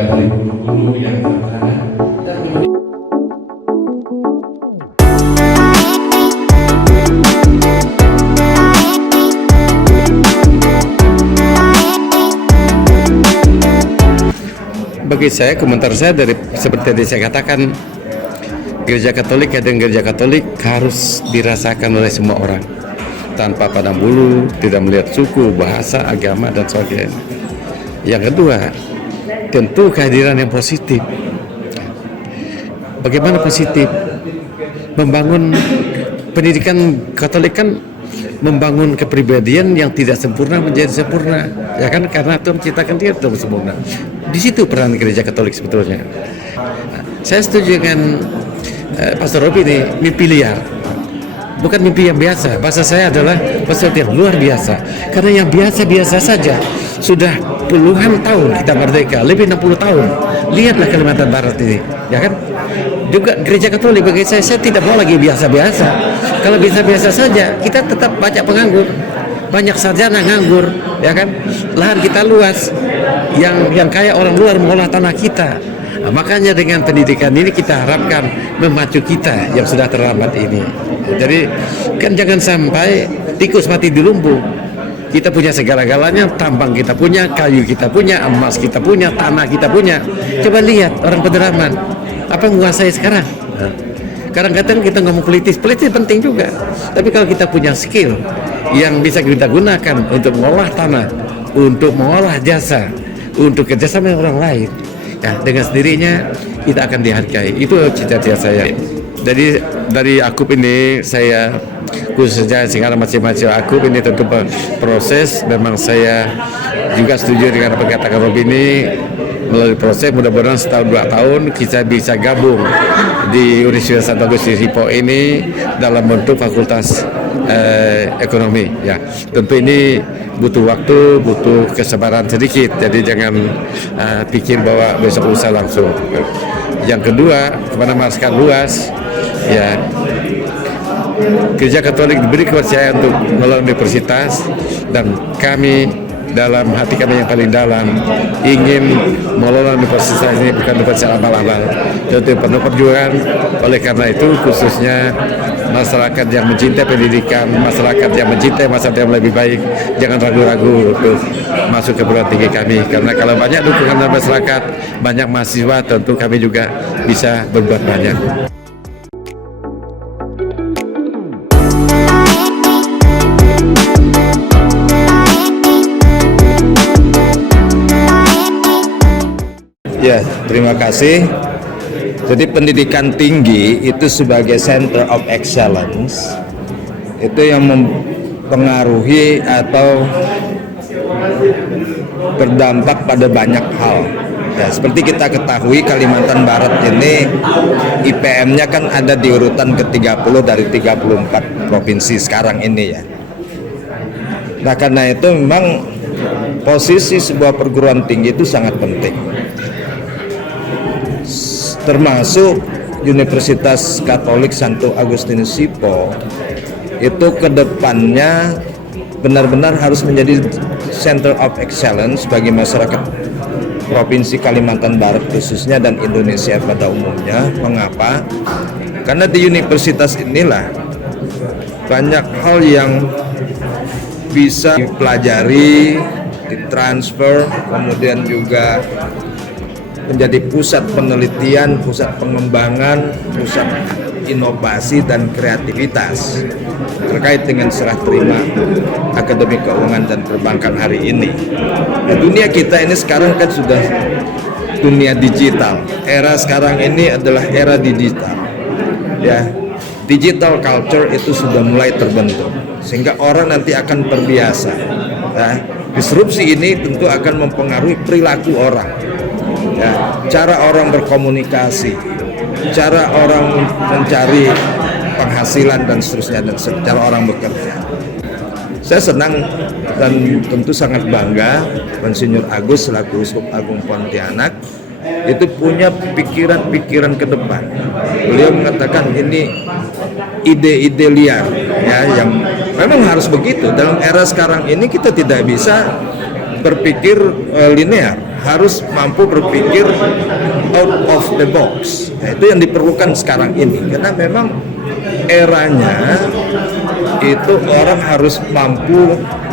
dari hulu yang sederhana dan kemudian bagi saya, komentar saya dari seperti yang saya katakan, gereja Katolik dan gereja Katolik harus dirasakan oleh semua orang tanpa pandang bulu, tidak melihat suku, bahasa, agama, dan sebagainya. Yang kedua, tentu kehadiran yang positif. Bagaimana positif? Membangun pendidikan Katolik kan membangun kepribadian yang tidak sempurna menjadi sempurna, ya kan, karena Tuhan menciptakan dia untuk sempurna. Di situ peran gereja Katolik sebetulnya. Nah, saya setuju dengan Pastor Robi ini, mimpi liar, bukan mimpi yang biasa. Bahasa saya adalah sesuatu yang luar biasa, karena yang biasa-biasa saja sudah puluhan tahun kita merdeka, lebih 60 tahun. Lihatlah Kalimantan Barat ini, ya kan? Juga gereja Katolik bagi saya tidak mau lagi biasa-biasa. Kalau biasa-biasa saja, kita tetap banyak penganggur, banyak sarjana nganggur, ya kan? Lahan kita luas, yang kaya orang luar mengolah tanah kita. Nah, makanya dengan pendidikan ini kita harapkan memacu kita yang sudah terlambat ini. Jadi kan jangan sampai tikus mati di lumbung. Kita punya segala-galanya, tambang kita punya, kayu kita punya, emas kita punya, tanah kita punya. Coba lihat orang pedalaman, apa yang menguasai sekarang? Kadang-kadang kita ngomong politis penting juga. Tapi kalau kita punya skill yang bisa kita gunakan untuk mengolah tanah, untuk mengolah jasa, untuk kerjasama dengan orang lain, ya dengan sendirinya kita akan dihargai. Itu cita-cita saya. Jadi dari Akup ini saya khususnya segala macam-macam Akup ini tentu proses. Memang saya juga setuju dengan apa katakan Robi ini, melalui proses mudah-mudahan setahun 2 tahun kita bisa gabung di Universitas Santo Agustinus Hippo ini dalam bentuk fakultas ekonomi. Ya, tentu ini butuh waktu, butuh kesabaran sedikit. Jadi jangan pikir bahwa besok lusa langsung. Yang kedua, kepada masyarakat luas, ya, gereja Katolik diberi kepercayaan untuk mengelola universitas, dan kami dalam hati kami yang paling dalam ingin mengelola universitas ini bukan universitas abal-abal, tentu penuh perjuangan. Oleh karena itu, khususnya masyarakat yang mencintai pendidikan, masyarakat yang mencintai masa depan lebih baik, jangan ragu-ragu untuk masuk ke perguruan tinggi kami, karena kalau banyak dukungan dari masyarakat, banyak mahasiswa, tentu kami juga bisa berbuat banyak. Ya, terima kasih. Jadi pendidikan tinggi itu sebagai center of excellence itu yang mempengaruhi atau berdampak pada banyak hal. Ya, seperti kita ketahui Kalimantan Barat ini IPM-nya kan ada di urutan ke-30 dari 34 provinsi sekarang ini ya. Nah, karena itu memang posisi sebuah perguruan tinggi itu sangat penting. Termasuk Universitas Katolik Santo Agustinus Hippo itu kedepannya benar-benar harus menjadi center of excellence bagi masyarakat Provinsi Kalimantan Barat khususnya dan Indonesia pada umumnya. Mengapa? Karena di universitas inilah banyak hal yang bisa dipelajari, ditransfer, kemudian juga menjadi pusat penelitian, pusat pengembangan, pusat inovasi dan kreativitas terkait dengan serah terima akademi keuangan dan perbankan hari ini. Nah, dunia kita ini sekarang kan sudah dunia digital. Era sekarang ini adalah era digital. Ya, digital culture itu sudah mulai terbentuk, sehingga orang nanti akan terbiasa. Nah, disrupsi ini tentu akan mempengaruhi perilaku orang. Ya, cara orang berkomunikasi, cara orang mencari penghasilan dan seterusnya, dan cara orang bekerja. Saya senang dan tentu sangat bangga Monsinyur Agus selaku Uskup Agung Pontianak itu punya pikiran-pikiran ke depan. Beliau mengatakan ini ide-ide liar ya, yang memang harus begitu. Dalam era sekarang ini kita tidak bisa berpikir linear, harus mampu berpikir out of the box. Nah, itu yang diperlukan sekarang ini, karena memang eranya itu orang harus mampu